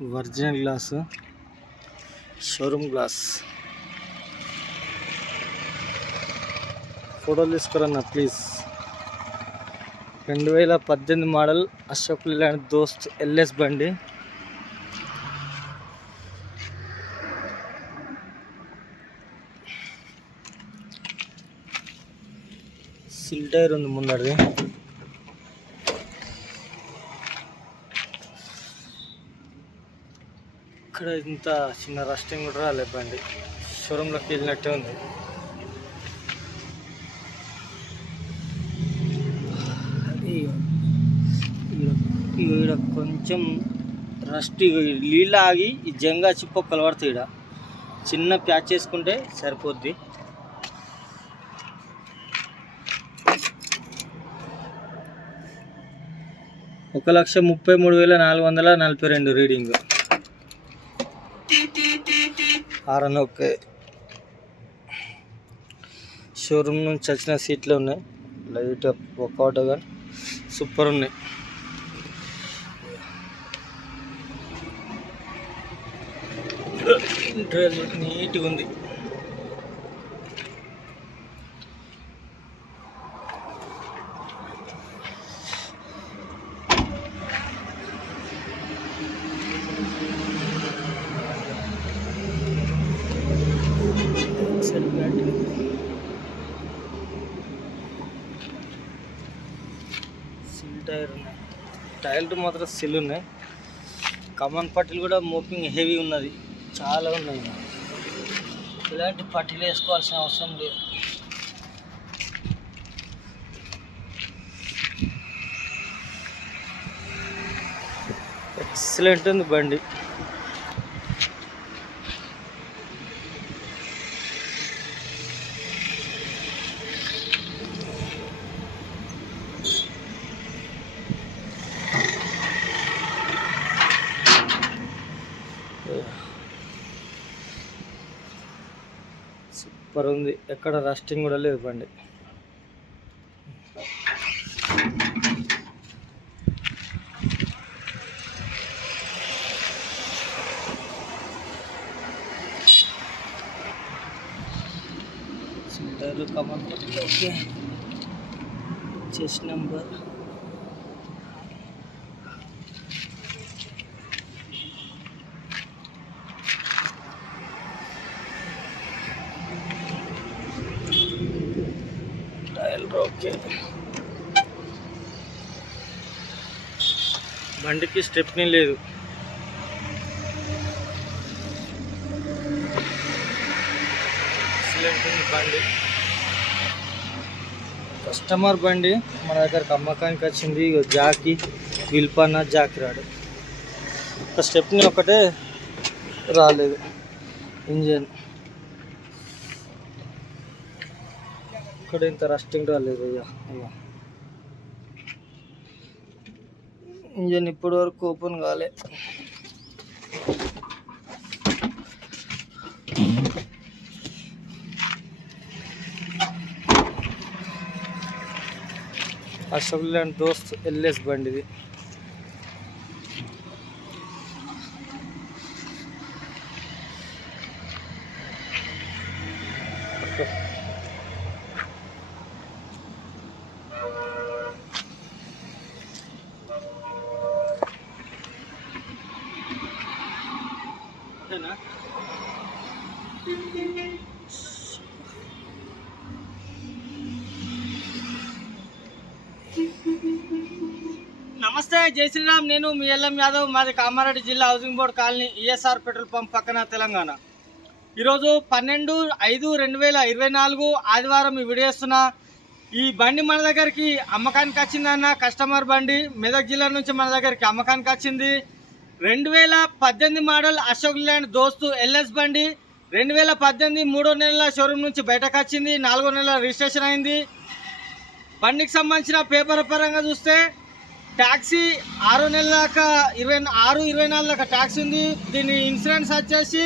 Original glass, showroom glass. ఫోటోలు తీసుకురన్నా please. 2018 model Ashok Leyland దోస్త్ LS బండి. సిల్ టైర్ ఉంది ముందరది. ఇక్కడ ఇంత చిన్న రస్టింగ్ కూడా రాలేదు బండి. షోరూంలోకి వెళ్ళినట్టే ఉంది. ఈడ కొంచెం రస్ట్, నీళ్ళు ఆగి ఈ జంగా చిప్పొక్కలు పడతాయి. ఈడ చిన్న ప్యాచ్ చేసుకుంటే సరిపోద్ది. ఒక 1,33,442 రీడింగ్. Horn okay. షోరూమ్ నుంచి వచ్చిన సీట్లు ఉన్నాయి. లైట్ వర్కౌట్గా సూపర్ ఉన్నాయి. ఇంటీరియర్ నీట్గా ఉంది. సిల్ టైర్ ఉన్నాయి. టైర్లు మాత్రం సిల్ ఉన్నాయి. కమాన్ పట్టీలు కూడా మోపింగ్ హెవీ ఉన్నది, చాలా ఉన్నాయి. ఇలాంటి పట్టీలు వేసుకోవాల్సిన అవసరం లేదు. ఎక్సలెంట్ ఉంది బండి. సూపర్ ఉంది. ఎక్కడ రస్టింగ్ కూడా లేదు బండి. టైర్లు come on okay. Chest number okay. బండికి స్టెప్నీ లేదు. ఎక్సలెంట్ ఉంది బండి. కస్టమర్ బండి మన దగ్గరకు అమ్మకానికి వచ్చింది. జాకీ విల్పన్న జాకీ రాడు. ఒక స్టెప్నీ ఒకటే రాలేదు. ఇంజన్ ఇక్కడ ఇంత రస్టింగ్ రాలేదు. అయ్యా ఇంజన్ ఇప్పటి వరకు ఓపెన్ కాలే. అశోక్ లేలాండ్ దోస్త్ ఎల్ఎస్ బండిది. నమస్తే, జై శ్రీరామ్. నేను మీ ఎల్ఎం యాదవ్. మాది కామారెడ్డి జిల్లా housing board colony, ESR petrol pump పక్కన, తెలంగాణ. ఈరోజు 12/5/2024 ఆదివారం ఈ వీడియో ఇస్తున్నా. ఈ బండి మన దగ్గరికి అమ్మకానికి వచ్చిందన్న. కస్టమర్ బండి మెదక్ జిల్లా నుంచి మన దగ్గరికి అమ్మకానికి వచ్చింది. 2018 మోడల్ అశోక్ లేలాండ్ దోస్తు ఎల్ఎస్ బండి. 2018 3వ నెల షోరూమ్ నుంచి బయటకు వచ్చింది. 4వ నెల రిజిస్ట్రేషన్ అయింది. బండికి సంబంధించిన పేపర్ పరంగా చూస్తే ట్యాక్సీ 6 నెలల దాకా 26-24 దాకా ట్యాక్సీ ఉంది. దీని ఇన్సూరెన్స్ వచ్చేసి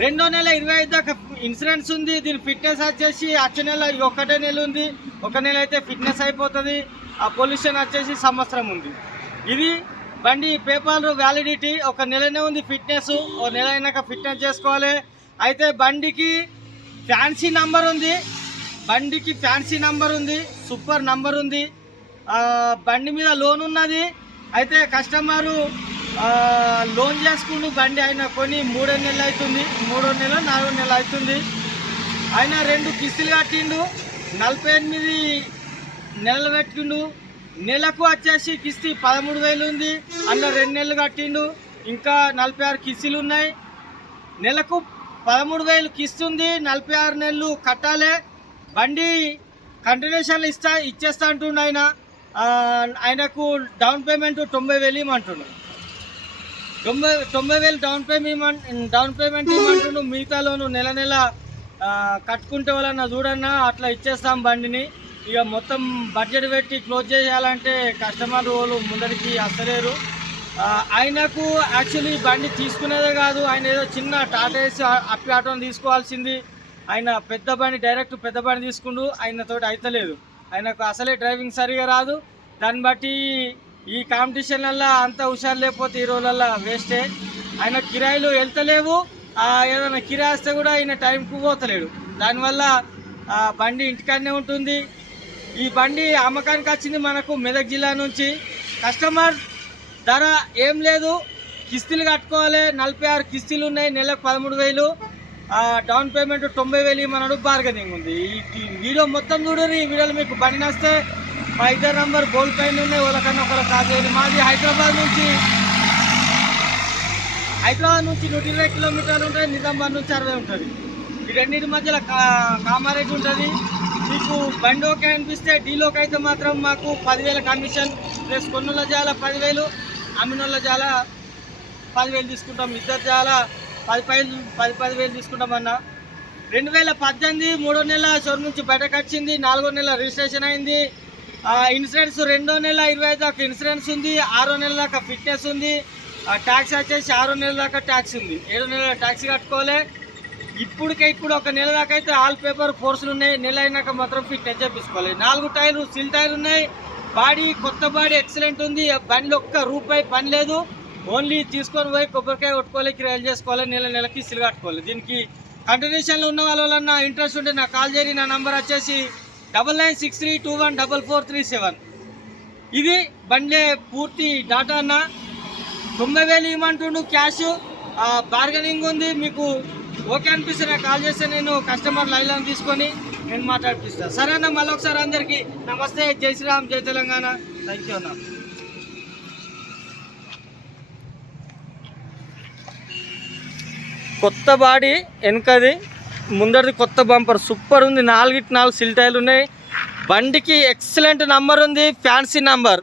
2వ నెల 25 దాకా ఇన్సూరెన్స్ ఉంది. దీని ఫిట్నెస్ వచ్చేసి వచ్చే నెల 1 నెల ఉంది. 1 నెల అయితే ఫిట్నెస్ అయిపోతుంది. ఆ పొల్యూషన్ వచ్చేసి సంవత్సరం ఉంది. ఇది బండి పేపర్లు వ్యాలిడిటీ ఒక నెలనే ఉంది, ఫిట్నెస్ ఒక నెల అయినాక ఫిట్నెస్ చేసుకోవాలి. అయితే బండికి ఫ్యాన్సీ నంబర్ ఉంది, సూపర్ నంబర్ ఉంది. బండి మీద లోన్ ఉన్నది. అయితే కస్టమరు లోన్ చేసుకుంటూ బండి ఆయన కొని 3 నెలలు అవుతుంది, 4 నెలలు అవుతుంది. ఆయన 2 కిస్తులు కట్టిండు, 48 నెలలు పెట్టిండు. నెలకు వచ్చేసి కిస్తీ 13,000 ఉంది, అందులో 2 నెలలు కట్టిండు. ఇంకా 46 కిస్తీలు ఉన్నాయి. నెలకు 13,000 కిస్తీ ఉంది, 46 నెలలు కట్టాలి. బండి కంటిన్యూషన్లు ఇచ్చేస్తా అంటుండు ఆయన. ఆయనకు డౌన్ పేమెంట్ 90,000 ఇవ్వమంటుండు. 90,000 డౌన్ పేమెంట్ ఇవ్వమంటుండు. మిగతాలోను నెల కట్టుకుంటే వాళ్ళన్నా చూడన్నా అట్లా ఇచ్చేస్తాం బండిని. ఇక మొత్తం బడ్జెట్ పెట్టి క్లోజ్ చేయాలంటే కస్టమర్ వాళ్ళు ముందరికి వస్తలేరు. ఆయనకు యాక్చువల్లీ బండి తీసుకునేదే కాదు, ఆయన ఏదో చిన్న టాటా ఏసీ అప్పి ఆటోని తీసుకోవాల్సింది. ఆయన పెద్ద బండి తీసుకుంటూ ఆయనతోటి అయితలేదు. ఆయనకు అసలే డ్రైవింగ్ సరిగా రాదు. దాన్ని బట్టి ఈ కాంపిటీషన్లల్లో అంత హుషారు లేకపోతే ఈ రోజులల్లో వేస్టే. ఆయన కిరాయిలు వెళ్తలేవు, ఏదైనా కిరాయి వస్తే కూడా ఆయన టైంకు పోతలేడు. దానివల్ల బండి ఇంటికాడనే ఉంటుంది. ఈ బండి అమ్మకానికి వచ్చింది మనకు మెదక్ జిల్లా నుంచి. కస్టమర్ ధర ఏం లేదు, కిస్తీలు కట్టుకోవాలి. 46 కిస్తీలు ఉన్నాయి, నెలకు 13,000. Down payment 90,000 మనడు. బార్గెనింగ్ ఉంది. ఈ వీడియో మొత్తం చూడరు. ఈ వీడియోలో మీకు బండి నస్తే మా 2 నంబర్ బోల్ పైన ఉన్నాయి, వాళ్ళకన్నా ఒకరు కాదు. మాది హైదరాబాద్ నుంచి 120 కిలోమీటర్లు ఉంటుంది, నిజామాబాద్ నుంచి 60 ఉంటుంది. ఈ రెండింటి మధ్యలో కామారెడ్డి ఉంటుంది. మీకు బండి ఓకే అనిపిస్తే డీలోకి అయితే మాత్రం మాకు 10,000 కమిషన్ ప్లస్ కొన్నుల జాల 10,000, అమ్మినోళ్ళ జాల 10,000 తీసుకుంటాం. ఇద్దరు జాల 10,000 తీసుకుంటామన్నా. 2018 3వ నెల షోరూమ్ నుంచి బయటకు వచ్చింది, 4వ నెల రిజిస్ట్రేషన్ అయింది. ఇన్సూరెన్స్ 2వ నెల 25 దాకా ఇన్సూరెన్స్ ఉంది, 6వ నెల దాకా ఫిట్నెస్ ఉంది. ట్యాక్స్ వచ్చేసి 6వ నెల దాకా ట్యాక్స్ ఉంది, 7వ నెల ట్యాక్స్ కట్టుకోవాలి. ఇప్పుడు 1 నెల దాకా అయితే ఆల్ పేపర్ కోర్సులు ఉన్నాయి. నెల అయినాక మాత్రం ఫిట్నెస్ చేపించుకోవాలి. 4 టైర్లు సిల్ టైర్ ఉన్నాయి. కొత్త బాడీ ఎక్సలెంట్ ఉంది. బండిలో ₹1 పని లేదు. ఓన్లీ తీసుకొని పోయి కొబ్బరికాయ కొట్టుకోవాలి, కిరాయిలు చేసుకోవాలి, నెలకి సిల్ కట్టుకోవాలి. దీనికి కంటిన్యూషన్లో ఉన్న వాళ్ళన్నా ఇంట్రెస్ట్ ఉంటే నాకు కాల్ చేయండి. నా నంబర్ వచ్చేసి 9963214437. ఇది బండి పూర్తి డాటా అన్న. 90,000 ఇవ్వమంటుండు క్యాష్. బార్గెనింగ్ ఉంది. మీకు ఓకే అనిపిస్తే నాకు కాల్ చేస్తే నేను కస్టమర్ లైన్లో తీసుకొని నేను మాట్లాడిపిస్తాను. సరే అన్న, మళ్ళీ ఒకసారి అందరికీ నమస్తే, జై శ్రీరామ్, జై తెలంగాణ. థ్యాంక్ యూ అన్న. కొత్త బాడీ వెనకది, ముందరిది కొత్త బంపర్ సూపర్ ఉంది. 4 సిల్ టైర్లు ఉన్నాయి. బండికి ఎక్సలెంట్ నంబర్ ఉంది, ఫ్యాన్సీ నంబర్.